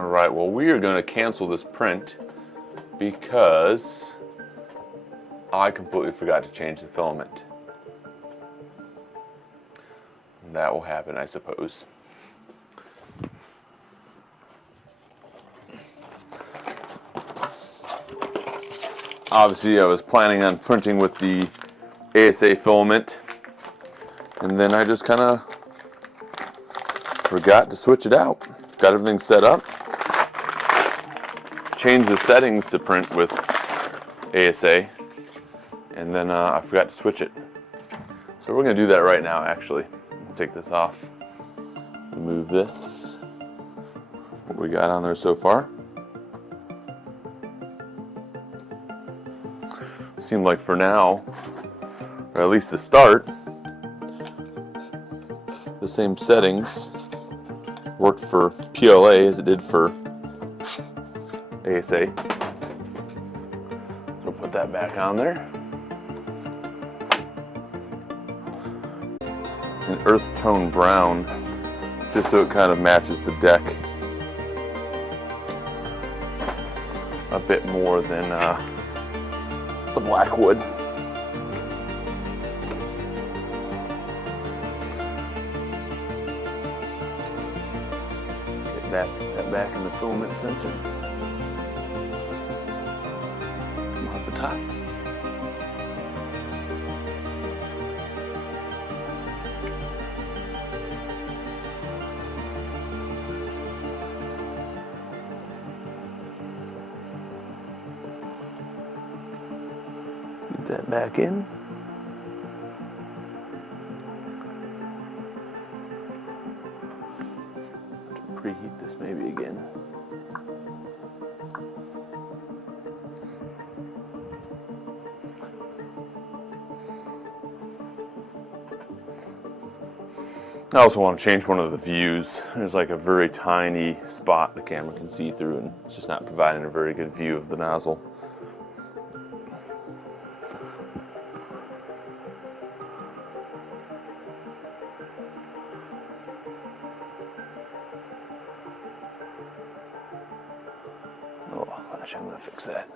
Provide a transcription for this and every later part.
Alright, well we are going to cancel this print because I completely forgot to change the filament. That will happen, I suppose. Obviously, I was planning on printing with the ASA filament, and then I just kind of forgot to switch it out. Got everything set up, changed the settings to print with ASA, and then I forgot to switch it. So we're going to do that right now, actually. Take this off, remove this, what we got on there so far. Seemed like for now, or at least to start, the same settings worked for PLA as it did for ASA. So put that back on there. An earth tone brown, just so it kind of matches the deck a bit more than the black wood. Get that back in the filament sensor. Come off the top. That back in. Preheat this maybe again. I also want to change one of the views. There's like a very tiny spot the camera can see through, and it's just not providing a very good view of the nozzle. Oh, actually, I'm going to fix that.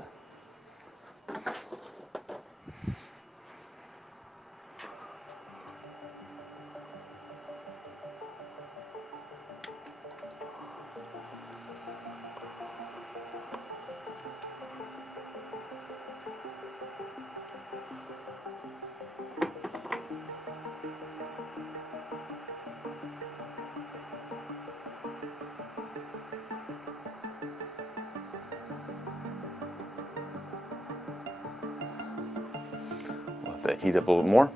Let that heat up a little bit more.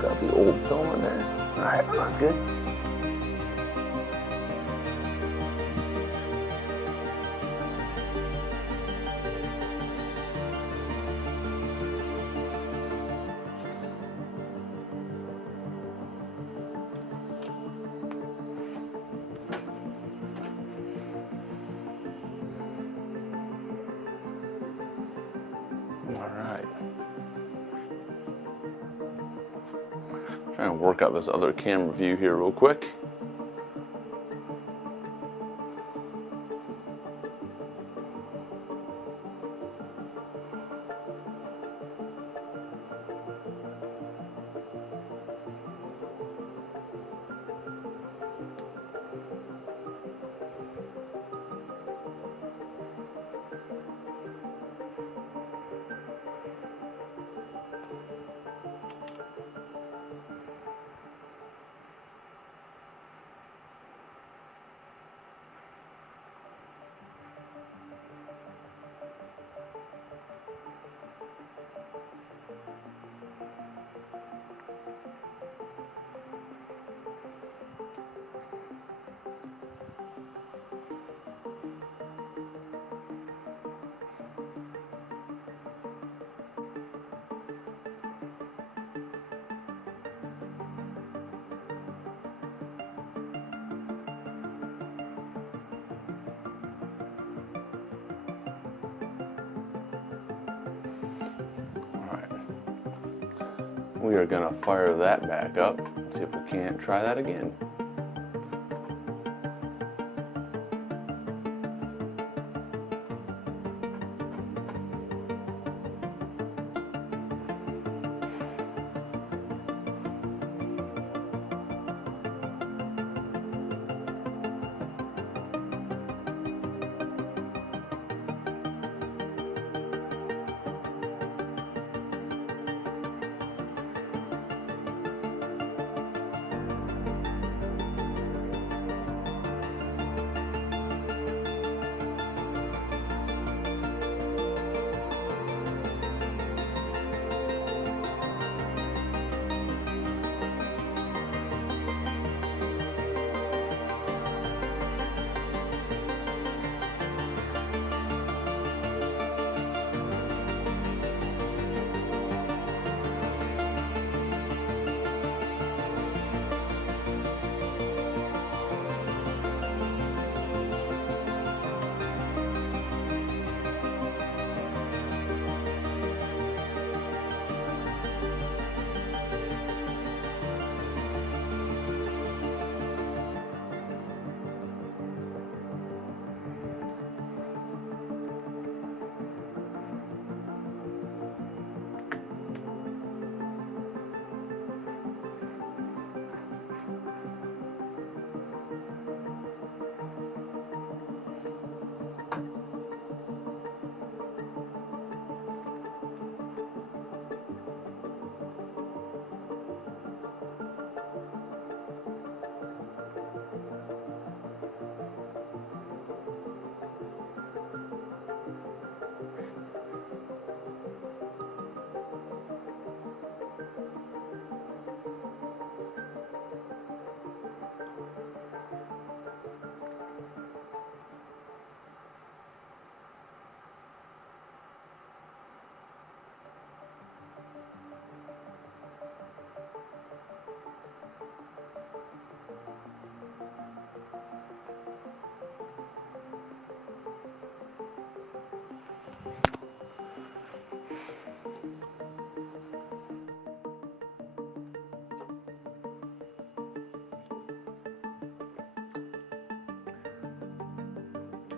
Got the old film in there. All right, we're good. All right. Trying to work out this other camera view here real quick. we are going to fire that back up and see if we can't try that again.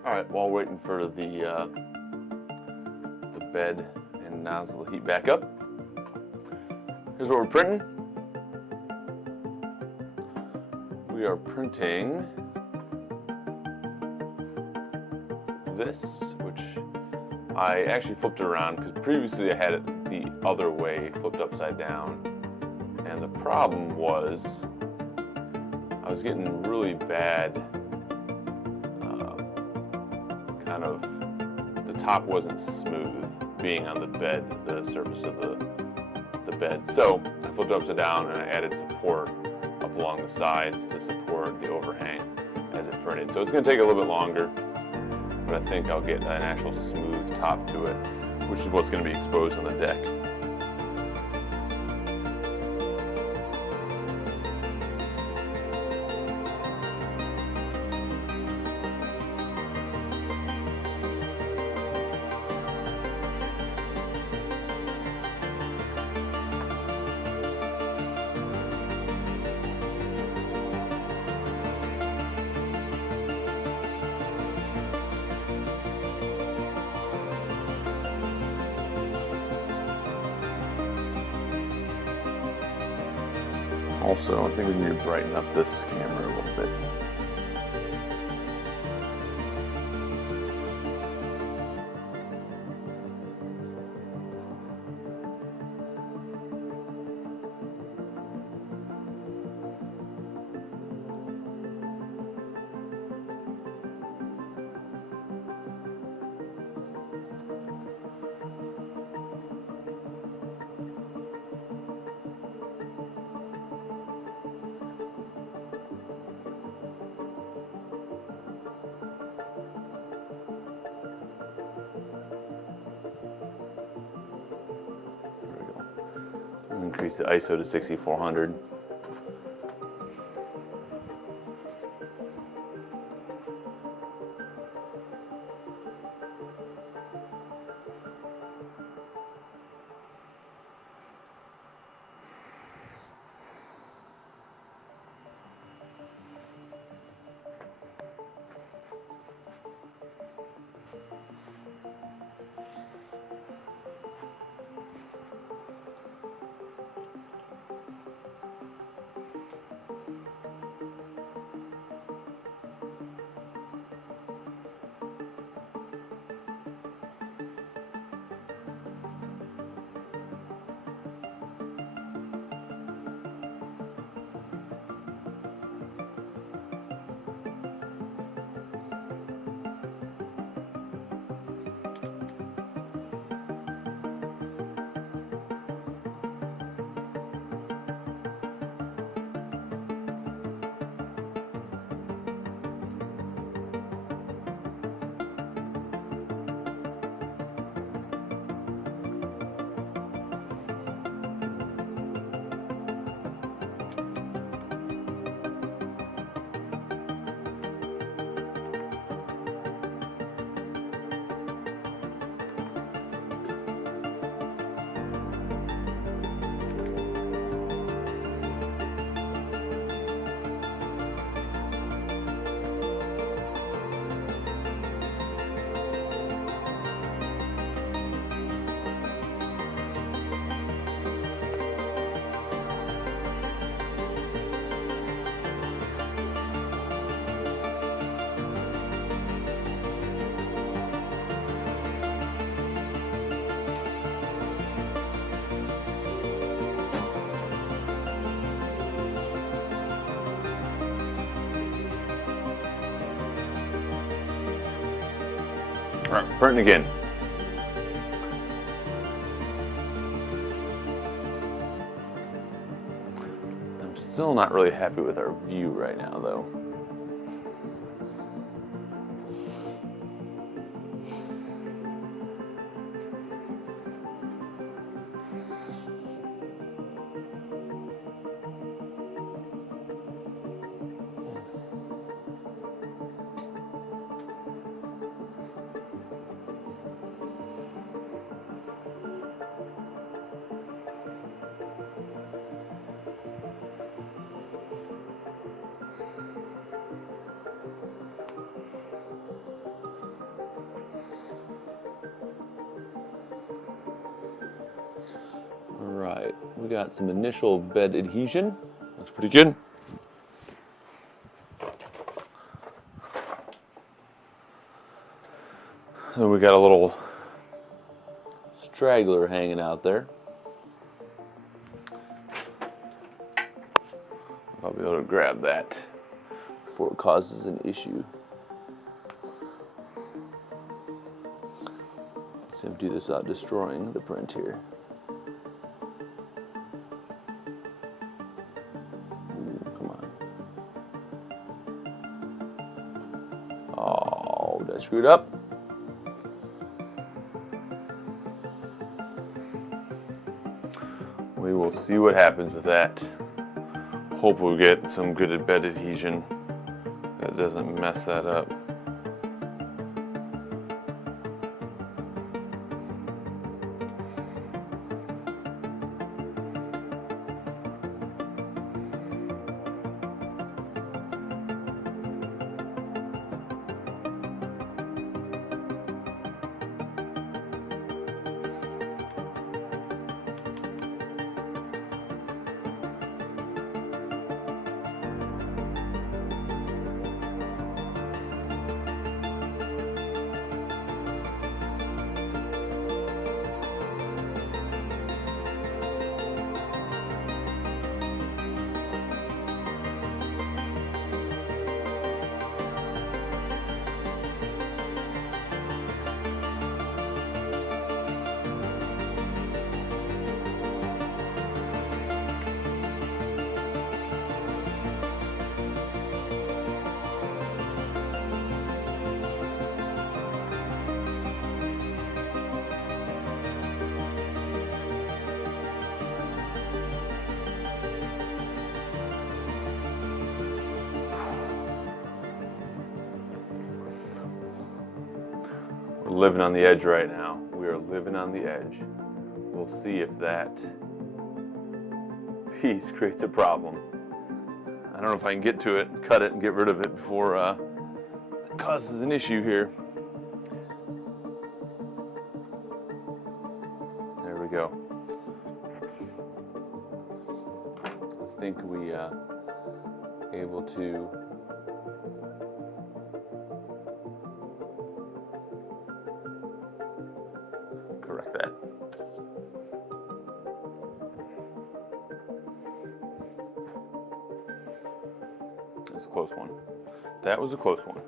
All right, while waiting for the bed and nozzle to heat back up, here's what we're printing. We are printing this, which I actually flipped around because previously I had it the other way, flipped upside down, and the problem was I was getting really bad kind of, the top wasn't smooth being on the bed, the surface of the bed. So I flipped it upside down and I added support up along the sides to support the overhang as it printed. So it's going to take a little bit longer, but I think I'll get an actual smooth top to it, which is what's going to be exposed on the deck. Also, I think we need to brighten up this camera a little bit. Increase the ISO to 6400. Printing again. I'm still not really happy with our view right now, though. Alright, we got some initial bed adhesion. Looks pretty good. And we got a little straggler hanging out there. I'll be able to grab that before it causes an issue. Let's see if we do this without destroying the print here. Oh, that screwed up. We will see what happens with that. Hope we get some good bed adhesion that doesn't mess that up. We're living on the edge right now. We are living on the edge. We'll see if that piece creates a problem. I don't know if I can get to it, cut it, and get rid of it before it causes an issue here. There we go. I think we able to correct that. That's a close one. That was a close one.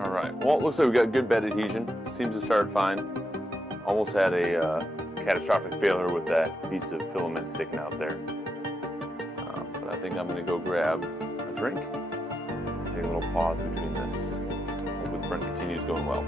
All right, well, it looks like we got good bed adhesion. Seems to start fine. Almost had a catastrophic failure with that piece of filament sticking out there. But I think I'm gonna go grab a drink, Take a little pause between this. Hopefully the print continues going well.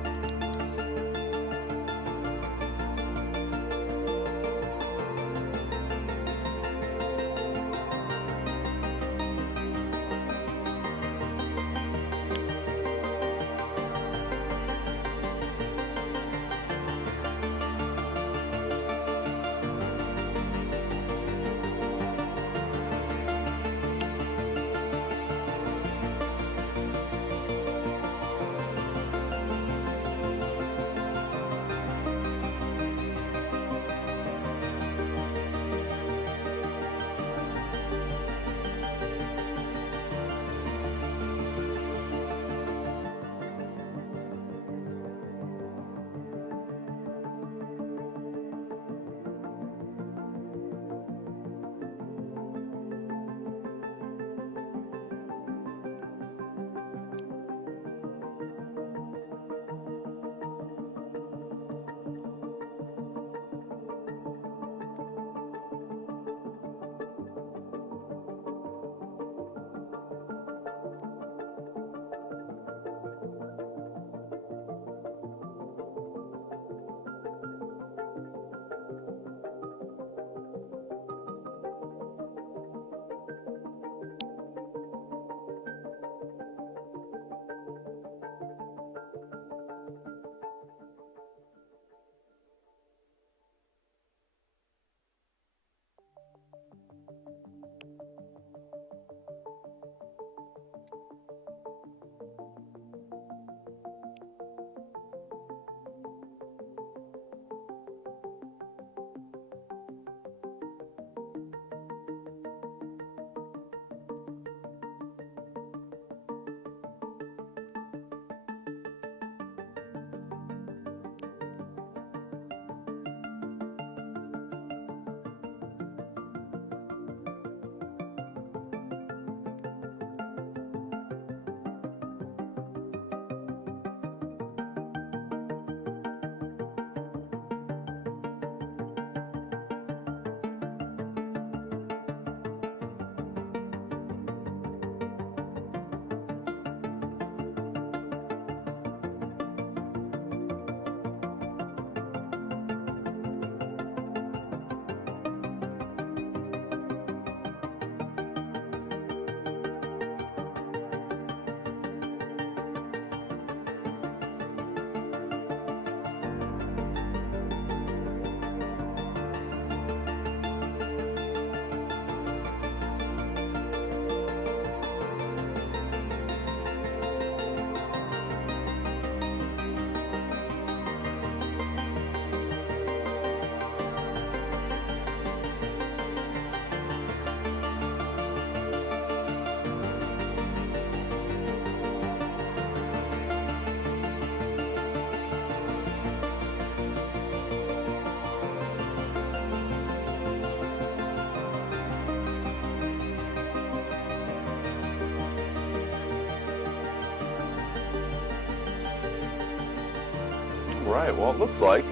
Right, well, it looks like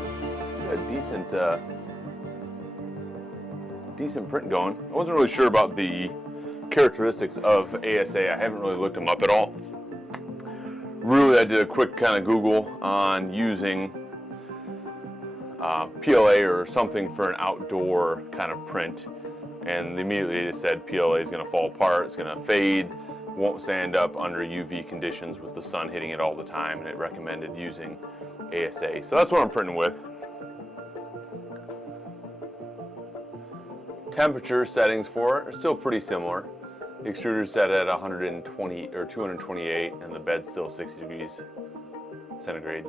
a decent print going. I wasn't really sure about the characteristics of ASA. I haven't really looked them up at all. Really, I did a quick kind of Google on using PLA or something for an outdoor kind of print, and immediately it said PLA is going to fall apart, it's going to fade, won't stand up under UV conditions with the sun hitting it all the time, and it recommended using ASA. So that's what I'm printing with. Temperature settings for it are still pretty similar. The extruder is set at 120 or 228, and the bed's still 60 degrees centigrade.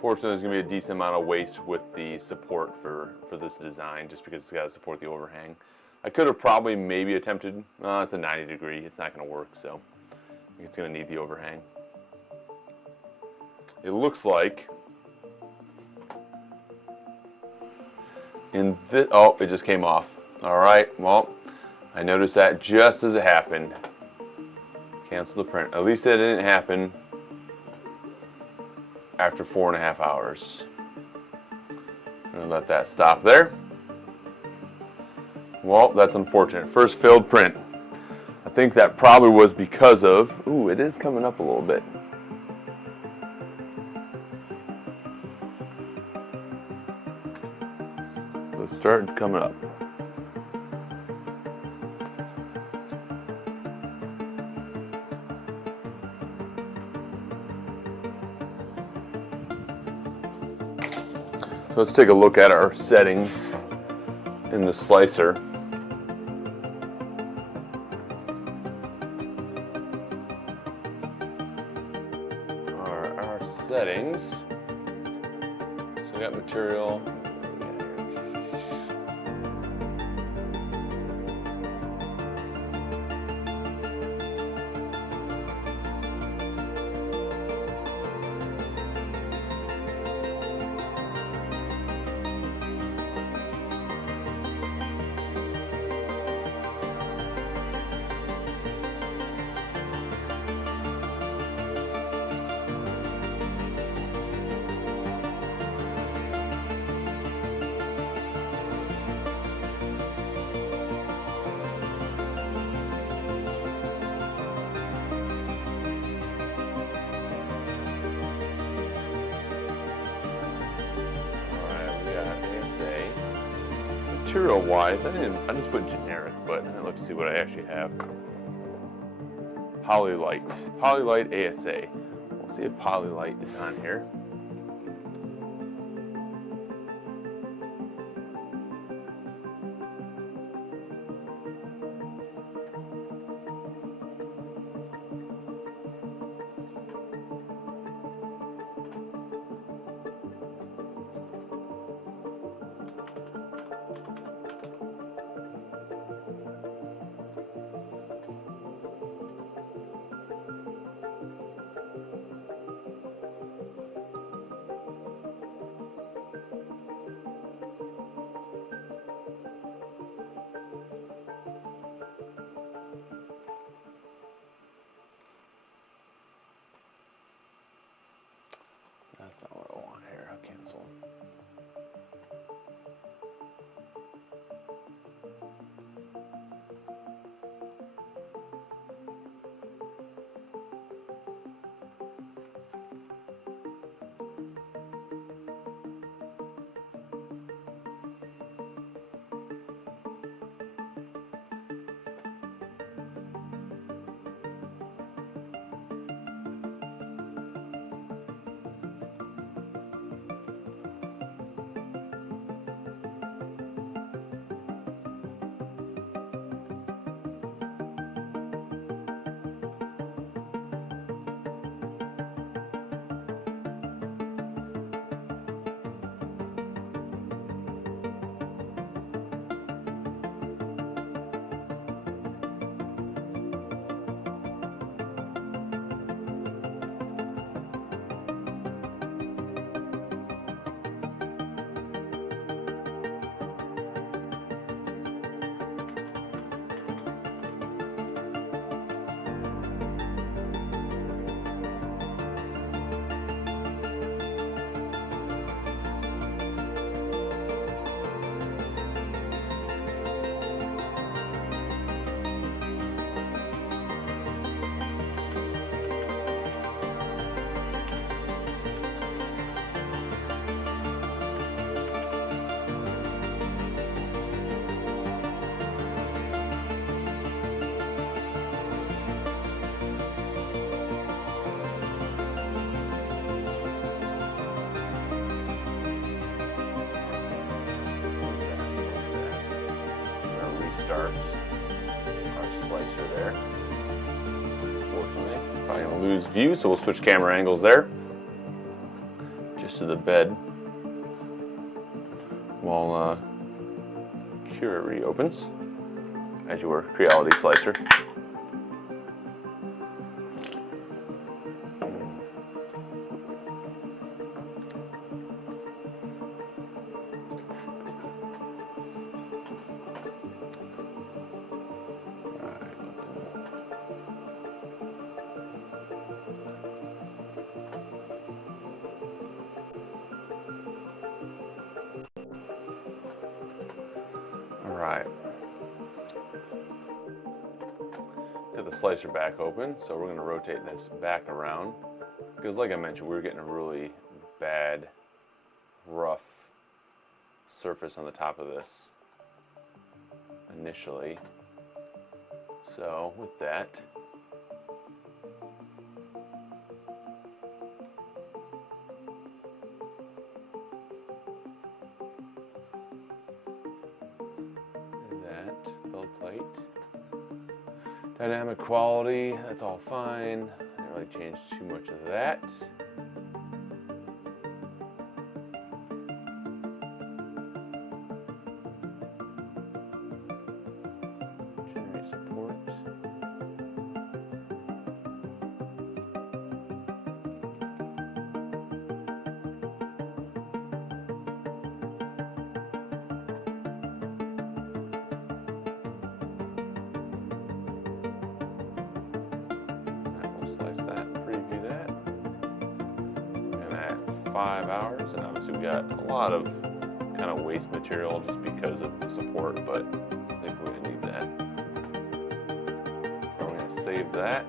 Fortunately, there's going to be a decent amount of waste with the support for this design, just because it's got to support the overhang. I could have probably maybe attempted, it's a 90 degree, it's not going to work, so it's going to need the overhang. It looks like in this, oh, it just came off. All right, well, I noticed that just as it happened. Cancel the print. At least that didn't happen after 4.5 hours. I'm gonna let that stop there. Well, that's unfortunate. First failed print. think that probably was because of, ooh, it is coming up a little bit. So it's starting coming up. So let's take a look at our settings in the slicer. Our settings. So we got material. Material wise, I just put generic, but let's see what I actually have. Polylite ASA. We'll see if Polylite is on here. That's not what I want here. I'll cancel. Starts our slicer there. Unfortunately, probably gonna lose view, so we'll switch camera angles there. Just to the bed while Cura reopens as your Creality slicer. Right. got the slicer back open, so we're going to rotate this back around, because like I mentioned, we were getting a really bad, rough surface on the top of this initially. So with that, build plate. Dynamic quality, that's all fine. Didn't really change too much of that. Generate support. Slice that and preview that. Looking at 5 hours, and obviously we got a lot of kind of waste material just because of the support, but I think we're gonna need that. So we're gonna save that.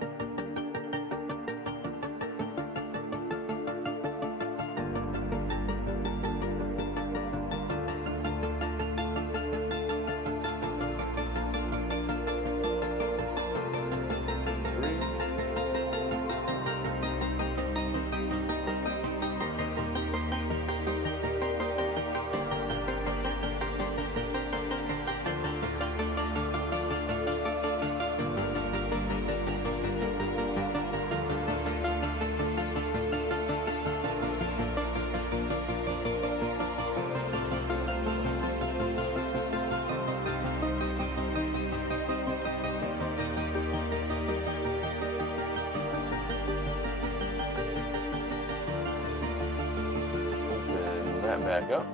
That back up.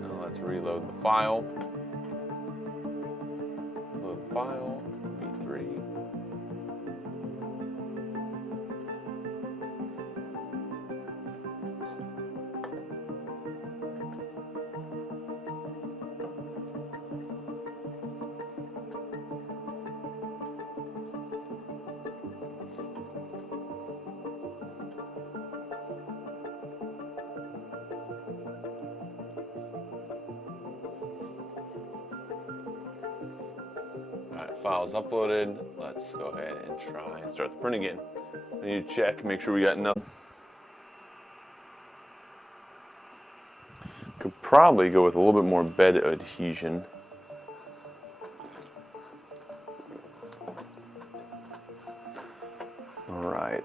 Now let's reload the file. Load the file, V3. Alright, file's uploaded. Let's go ahead and try and start the print again. I need to check, make sure we got enough. Could probably go with a little bit more bed adhesion. Alright.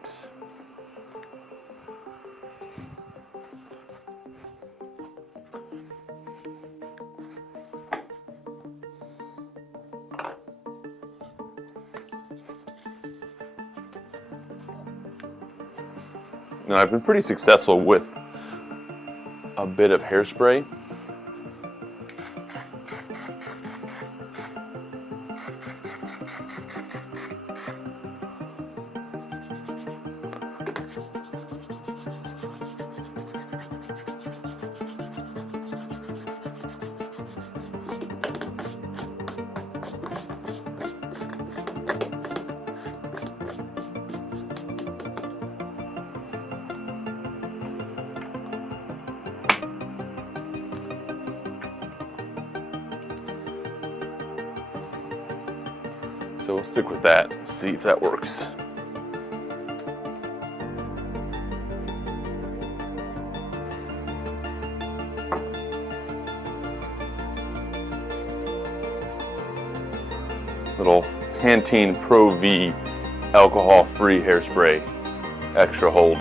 Now, I've been pretty successful with a bit of hairspray. So we'll stick with that and see if that works. Little Pantene Pro V alcohol-free hairspray, extra hold.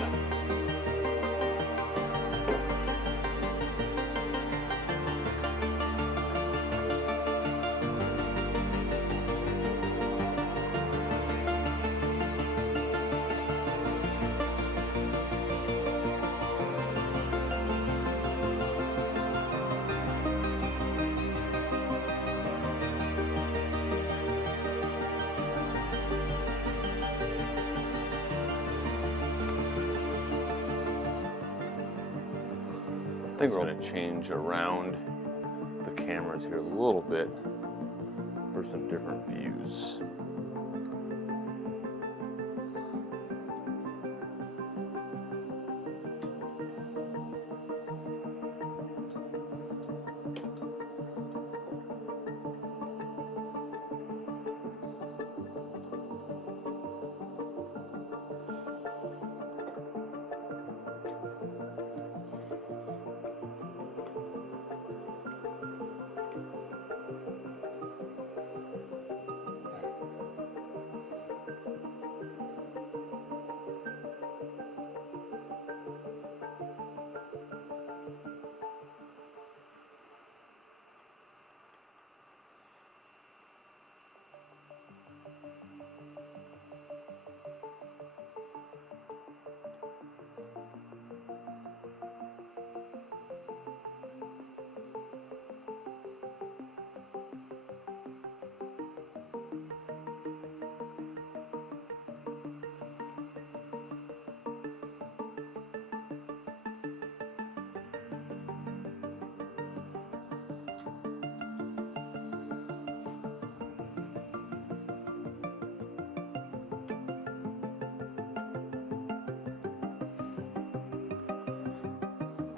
I think we're going to change around the cameras here a little bit for some different views.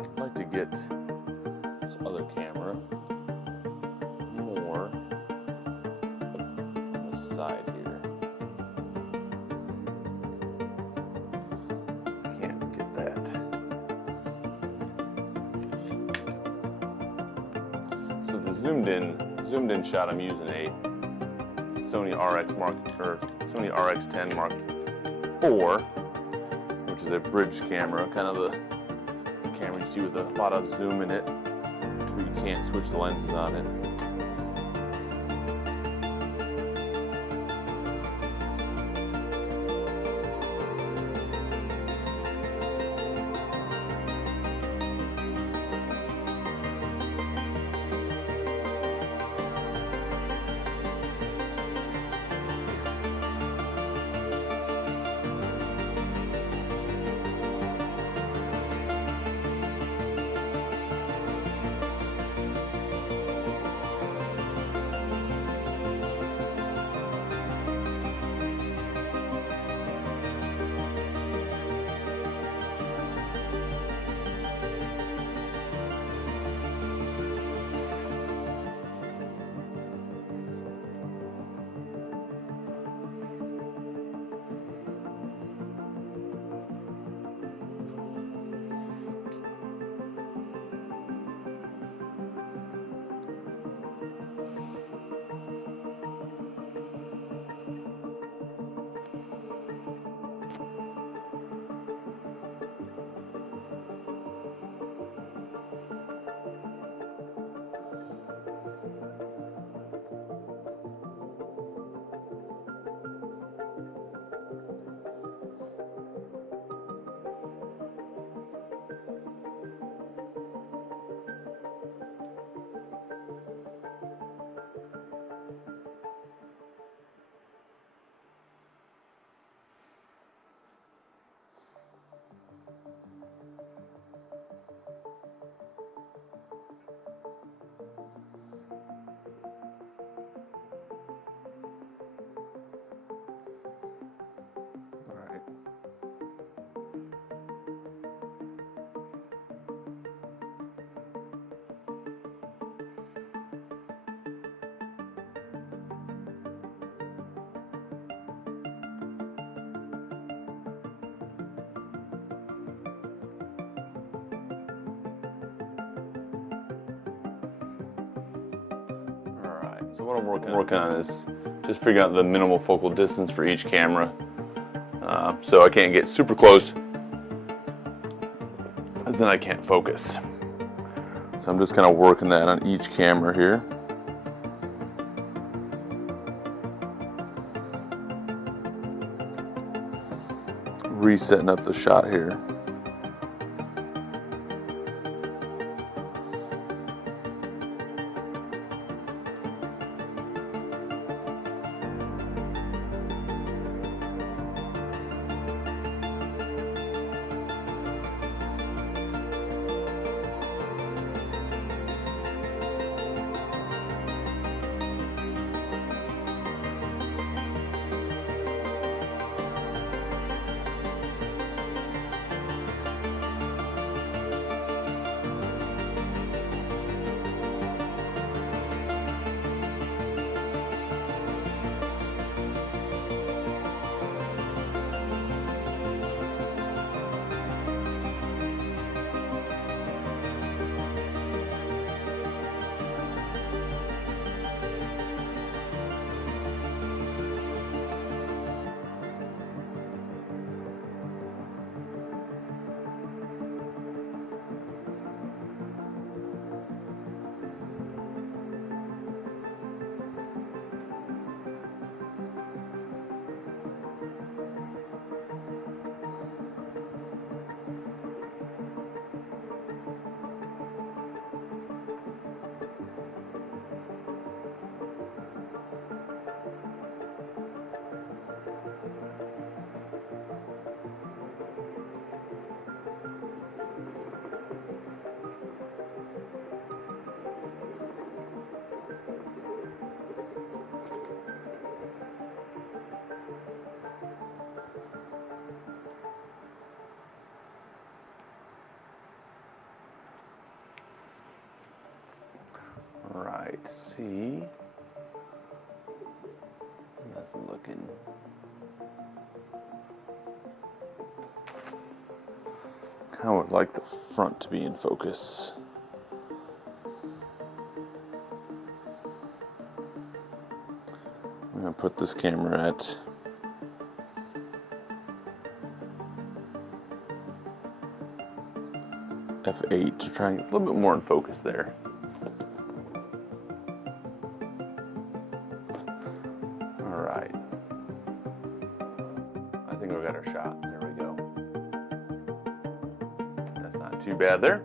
I'd like to get this other camera more on the side here. Can't get that. So the zoomed in shot, I'm using a Sony RX10 Mark IV, which is a bridge camera, kind of the camera you see with a lot of zoom in it, but you can't switch the lenses on it. So what I'm working on is just figuring out the minimal focal distance for each camera. So I can't get super close, because then I can't focus. So I'm just kind of working that on each camera here. Resetting up the shot here. Right, see, that's looking. I would like the front to be in focus. I'm going to put this camera at f8 to try and get a little bit more in focus there. All right. I think we got our shot. There we go. That's not too bad there.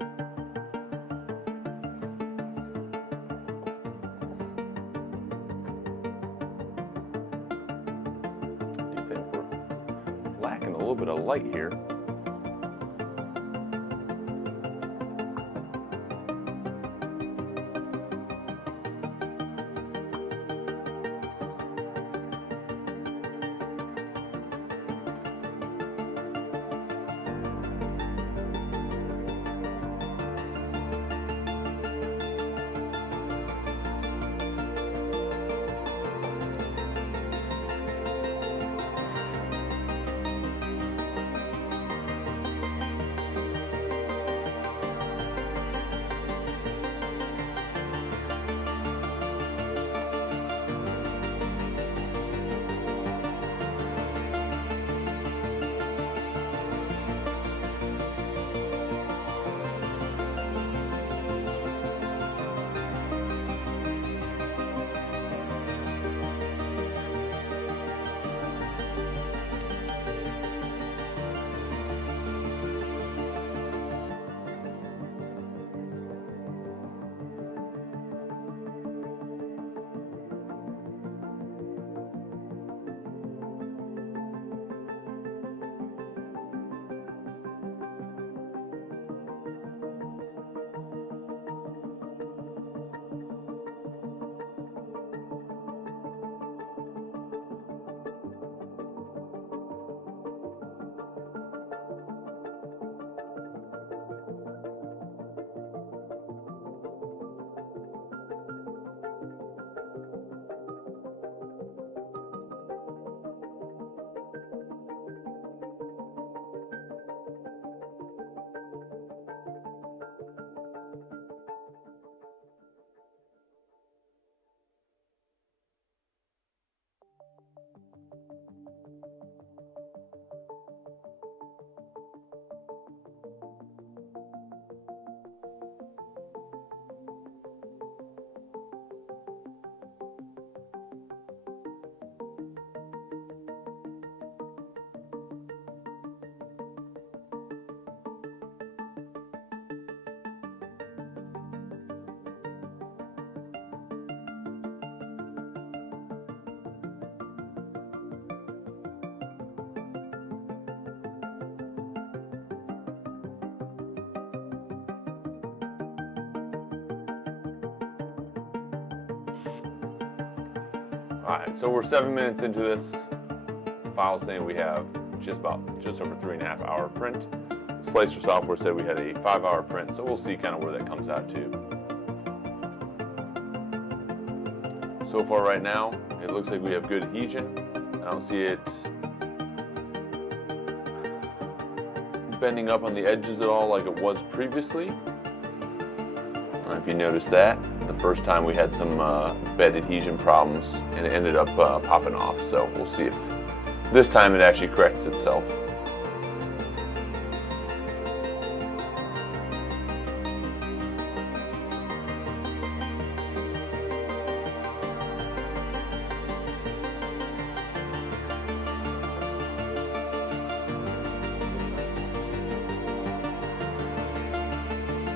I do think we're lacking a little bit of light here. Alright, so we're 7 minutes into this file saying we have just over 3.5 hour print. Slicer software said we had a 5-hour print, so we'll see kind of where that comes out to. So far right now, it looks like we have good adhesion. I don't see it bending up on the edges at all like it was previously. I don't know if you noticed that. The first time we had some bed adhesion problems and it ended up popping off. So we'll see if this time it actually corrects itself.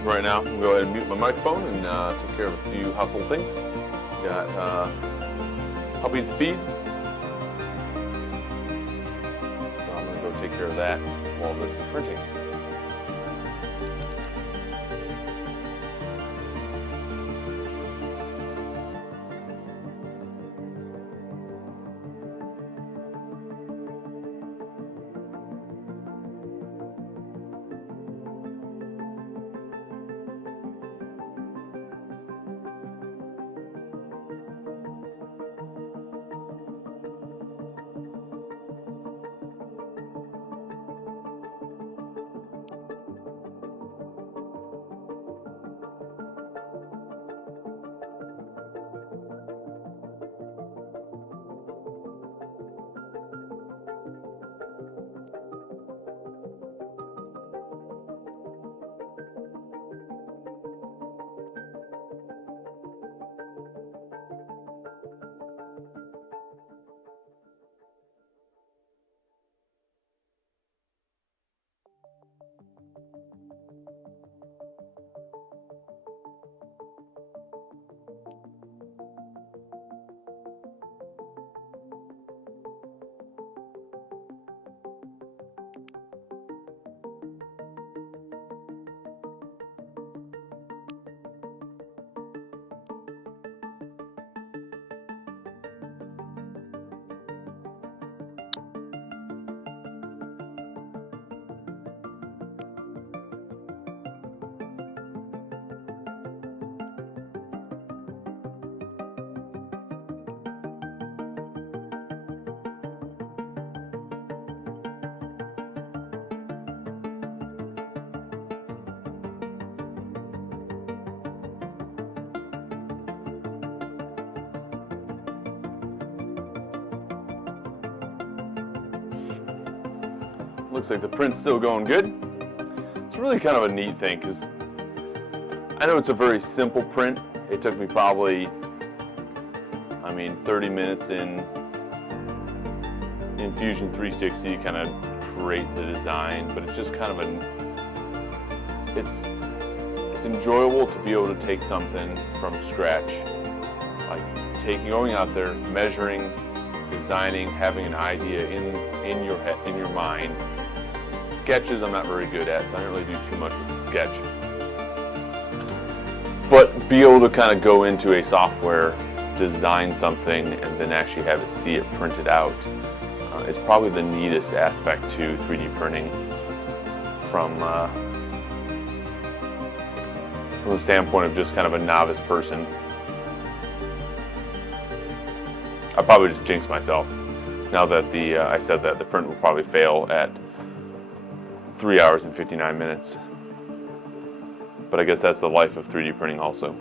Right now, I'm going to go ahead and mute my microphone and take care of a few household things. Got puppies to feed, so I'm going to go take care of that while this is printing. looks like the print's still going good. It's really kind of a neat thing because I know it's a very simple print. It took me probably, 30 minutes in Fusion 360 to kind of create the design, but it's just kind of it's enjoyable to be able to take something from scratch, like going out there, measuring, designing, having an idea in your head, in your mind. Sketches I'm not very good at, so I don't really do too much with the sketch. But be able to kind of go into a software, design something, and then actually have it see it printed out is probably the neatest aspect to 3D printing from the standpoint of just kind of a novice person. I probably just jinxed myself now that I said that the print will probably fail at 3 hours and 59 minutes. But I guess that's the life of 3D printing also.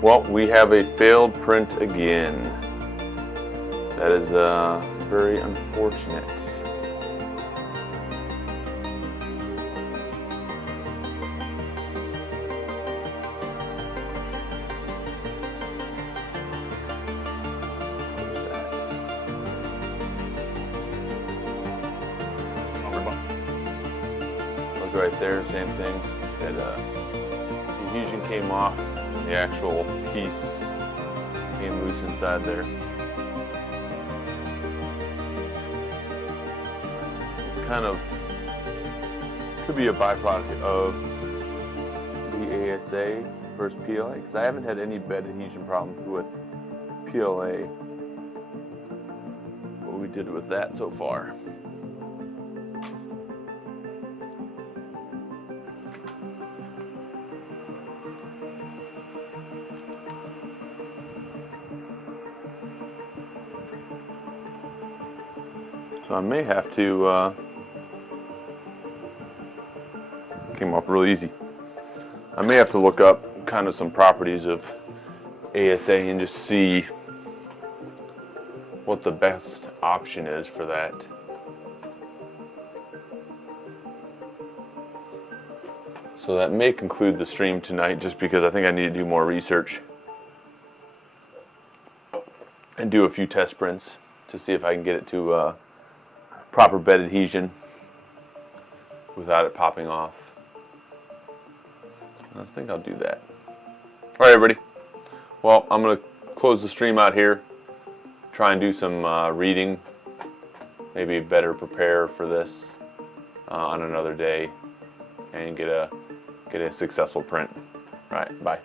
Well, we have a failed print again. That is very unfortunate. Look right there, same thing. That adhesion came off. The actual piece came loose inside there. It's kind of, could be a byproduct of the ASA versus PLA, because I haven't had any bed adhesion problems with PLA. What we did with that so far. So I may have to, came up real easy. I may have to look up kind of some properties of ASA and just see what the best option is for that. So that may conclude the stream tonight, just because I think I need to do more research and do a few test prints to see if I can get it to proper bed adhesion without it popping off. I think I'll do that. All right, everybody. Well, I'm going to close the stream out here. Try and do some reading. Maybe better prepare for this. on another day and get a successful print. All right, bye.